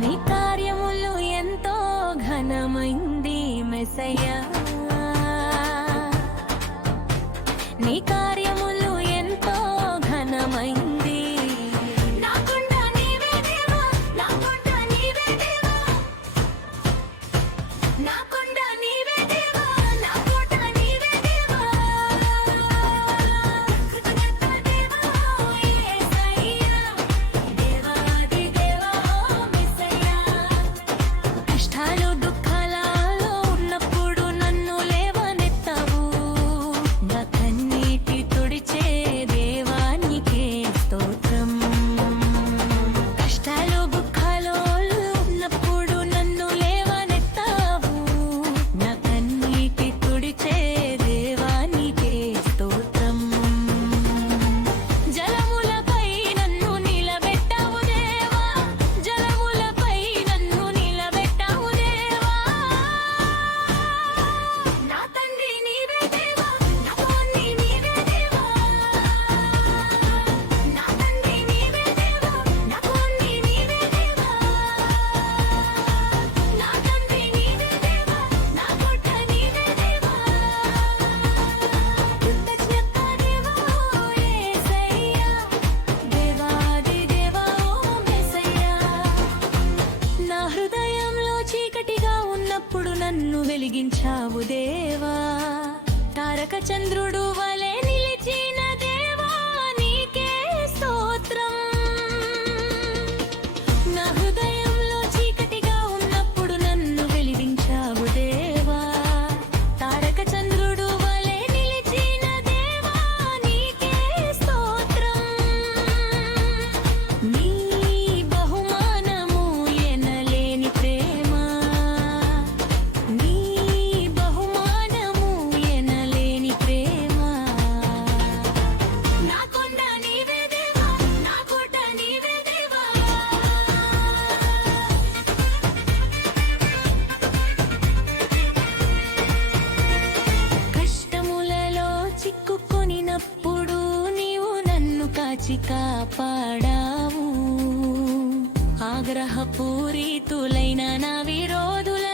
నీ కార్యములు ఎంతో ఘనమైంది మెస్సయ్యా, నీ కార్యములు ఎంతో ఘనమైంది. నాకుండా నీవే దేవా, నాకుండా నీవే దేవా, నాకుండా నీవే దేవా, నాకుండా నీవే దేవా. కృతజ్ఞత దేవా యేసయ్యా, దేవాది దేవా మెస్సయ్యా. కష్టాలు దుఃఖాలలో ఉన్నప్పుడు నన్ను లేవనెత్తావు, నా కన్నీటి తుడిచే దేవానికే స్తోత్రం. కష్టాలు దుఃఖాలు ఉన్నప్పుడు నన్ను లేవనెత్తావు, నా కన్నీటి తుడిచే దేవానికే స్తోత్రం. జలములపై నన్ను నిలబెట్టావు దేవా, జలములపై నన్ను నిలబెట్టావు దేవా. నా తండ్రి నీవే దేవా, నా తోని నీవే దేవా, నా తండ్రి నీవే దేవా, నా తోని నీవే దేవా, నా తండ్రి నీవే దేవా, నా కొట్ట నీవే దేవా. కృతజ్ఞత దేవా యేసయ్యా, దేవాది దేవా మెస్సయ్యా. నా హృదయంలో చీకటిగా ఉన్నప్పుడు నన్ను వెలిగించావు దేవా, తారక చంద్రుడు వలె నిలిచిన దేవా నీకే స్తోత్రం. నా హృదయంలో చీకటిగా ఉన్నప్పుడు నన్ను వెలిగించావు దేవా, తారక చంద్రుడు వలె నిలిచిన దేవా నీకే స్తోత్రం. నీ బహుమానము ఎనలేని ప్రేమ, నీ బహుమానము ఎనలేని ప్రేమ. నా కొండ నీవే దేవా, నా కోట నీవే దేవా. కష్టములలో చిక్కుకొనినప్పుడు నీవు నన్ను కాచి కాపాడావు, ఆగ్రహపూరితులైన నా విరోధుల